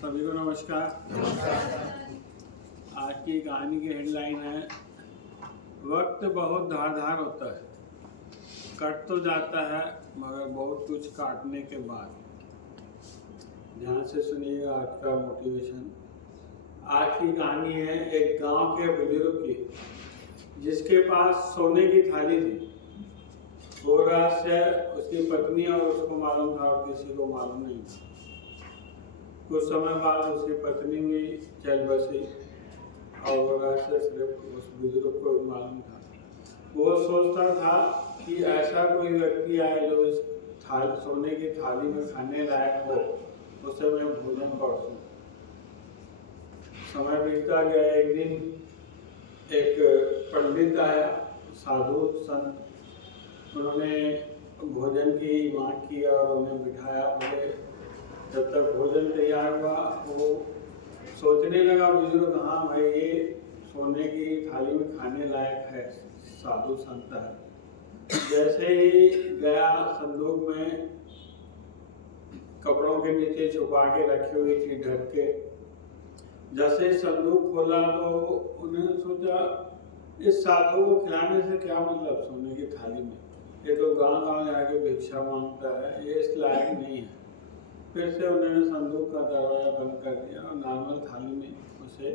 सभी को नमस्कार। आज की कहानी की हेडलाइन है, वक्त बहुत धारदार होता है, कट तो जाता है मगर बहुत कुछ काटने के बाद। ध्यान से सुनिएगा आज का मोटिवेशन। आज की कहानी है एक गांव के बुजुर्ग की, जिसके पास सोने की थाली थी। वो रहस्य उसकी पत्नी और उसको मालूम था और किसी को मालूम नहीं था। कुछ समय बाद उसकी पत्नी भी चल बसी और वो रहस्य सिर्फ उस बुजुर्ग को ही मालूम था। वो सोचता था कि ऐसा कोई व्यक्ति आए जो इस सोने की थाली में खाने लायक हो, उसे मैं भोजन परसूं। समय बीतता गया। एक दिन एक पंडित आया, साधु संत। उन्होंने भोजन की मांग की और उन्हें बिठाया। बोले, जब तक भोजन तैयार हुआ वो सोचने लगा बुजुर्ग, हाँ भाई ये सोने की थाली में खाने लायक है, साधु संत है। जैसे ही गया, संदूक में कपड़ों के नीचे छुपा के रखी हुई थी ढक के। जैसे संदूक खोला तो उन्हें सोचा, इस साधु को खिलाने से क्या मतलब सोने की थाली में, ये तो गांव गांव जाके भिक्षा मांगता है, ये इस लायक नहीं है। फिर से उन्होंने संदूक का दरवाजा बंद कर दिया और नॉर्मल थाली में उसे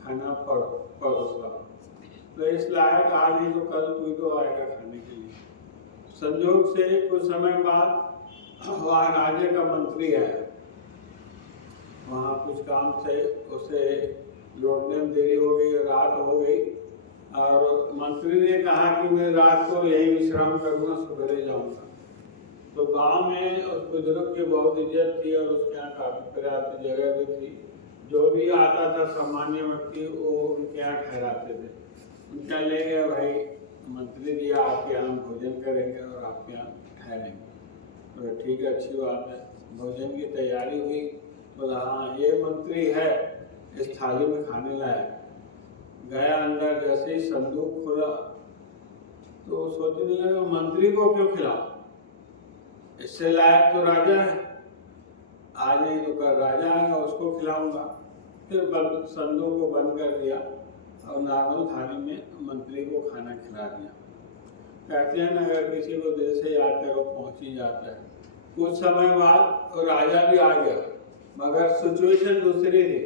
खाना परोसा। तो इस लायक आज ही तो कल कोई तो आएगा खाने के लिए। संयोग से कुछ समय बाद वहाँ राजे का मंत्री आया। वहाँ कुछ काम से उसे लौटने में देरी हो गई, रात हो गई और मंत्री ने कहा कि मैं रात को यही विश्राम करूँगा, सवेरे जाऊँगा। तो गांव में उस बुजुर्ग की बहुत इज्जत थी और उसके यहाँ काफी पर्याप्त जगह भी थी। जो भी आता था सामान्य व्यक्ति वो उनके यहाँ ठहराते थे। उनका ले गए, भाई मंत्री जी आपके यहाँ भोजन करेंगे और आपके यहाँ ठहरेंगे। तो ठीक है, अच्छी बात है। भोजन की तैयारी हुई। बोला, हाँ ये मंत्री है, इस थाली में खाने लायक। गया अंदर, जैसे ही संदूक खुला तो सोचने लगा, मंत्री को क्यों खिलाऊं, इससे लायक तो राजा है, आज नहीं तो कल राजा आएगा, उसको खिलाऊंगा। फिर संदूक को बंद कर दिया और नॉर्मल थाली में मंत्री को खाना खिला दिया। कहते हैं ना, अगर किसी को दिल से याद करो पहुंच ही जाता है। कुछ समय बाद राजा भी आ गया, मगर सिचुएशन दूसरी थी।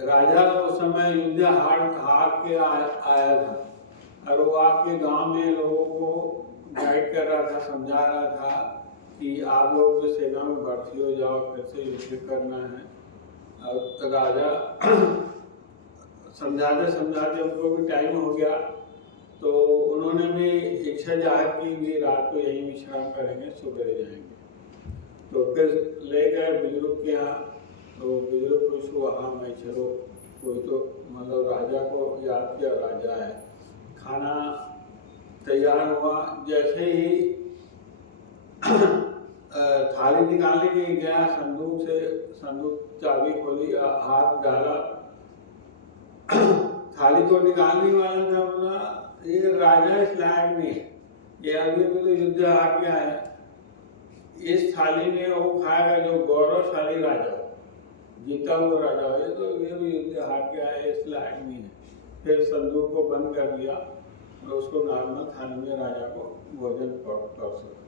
राजा उस समय युद्ध हार के आया था और वो आपके गांव में लोगों को गाइड कर रहा था, समझा रहा था कि आप लोग जो सेना में भर्ती हो जाओ, फिर से युद्ध करना है। और राजा समझाते उनको भी टाइम हो गया, तो उन्होंने भी इच्छा जाहिर की भी रात को यही विश्राम करेंगे, सुबह जाएंगे। तो फिर ले गए बुजुर्ग के यहाँ। तो बुजुर्ग खुश हुआ, हाँ भाई चलो, कोई तो मतलब राजा को याद किया, राजा है। खाना तैयार हुआ। जैसे ही थाली निकालने के लिए गया, संदूक चाबी खोली, हाथ डाला, थाली को निकालने वाला था। बोला, ये राजा इस लायक नहीं, ये अभी भी तो युद्ध हार के आया। इस थाली में वो खाएगा जो गौरवशाली राजा हो, जीता हुआ राजा हो, ये तो ये भी युद्ध हार के आया, इस लायक नहीं है। फिर संदूक को बंद कर दिया और उसको नॉर्मल थाली में राजा को भोजन परोसा।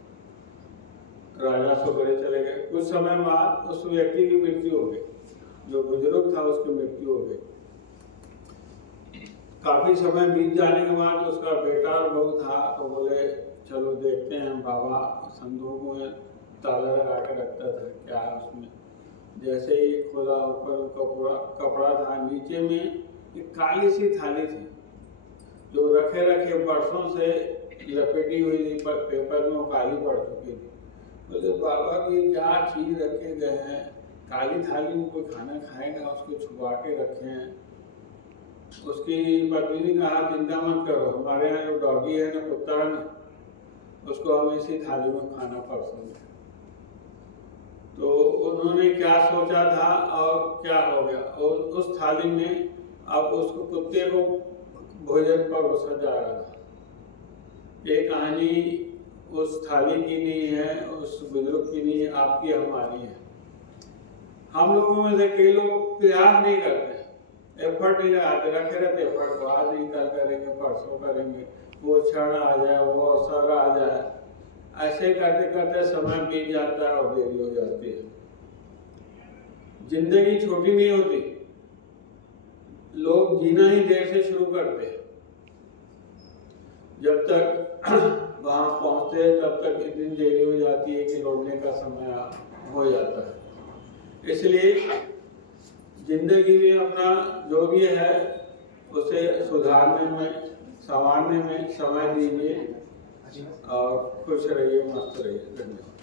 राजा सवेरे चले गए। कुछ समय बाद उस व्यक्ति की मृत्यु हो गई, जो बुजुर्ग था उसकी मृत्यु हो गई। काफी समय बीत जाने के बाद उसका बेटा और बहू था, तो बोले चलो देखते हैं। बाबा संदूक में ताला लगा के रखता था, क्या है उसमें। जैसे ही खोला, ऊपर कपड़ा था, नीचे में एक काली सी थाली थी जो रखे बरसों से लपेटी हुई थी, पेपर में वो काली पड़ चुकी थी। बोले, बाबा की क्या चीज रखे गए हैं, काली थाली में कोई खाना खाएगा, उसको छुपा के रखे हैं। उसकी पत्नी ने कहा, चिंता मत करो, हमारे यहाँ जो डॉगी है ना, कुत्ता है ना, उसको हम इसी थाली में खाना परोसेंगे। तो उन्होंने क्या सोचा था और क्या हो गया, और उस थाली में अब उसको कुत्ते को भोजन परोसा जा रहा था। ये कहानी उस थाली की नहीं है, उस बुजुर्ग की नहीं है, आपकी हमारी है। हम लोगों में से कई लोग प्रयास नहीं करते, एफर्ट नहीं लगाते, रखे रहते एफर्ट को, आज नहीं कल करेंगे, परसों करेंगे, वो क्षण आ जाए, वो अवसर आ जाए, ऐसे करते करते समय बीत जाता है और देरी हो जाती है। जिंदगी छोटी नहीं होती, लोग जीना ही देर से शुरू करते हैं। जब तक वहां पहुंचते हैं तब तक इतनी देरी हो जाती है कि लौटने का समय हो जाता है। इसलिए जिंदगी में अपना जो भी है उसे सुधारने में, संवारने में समय दीजिए और खुश रहिए, मस्त रहिए। धन्यवाद।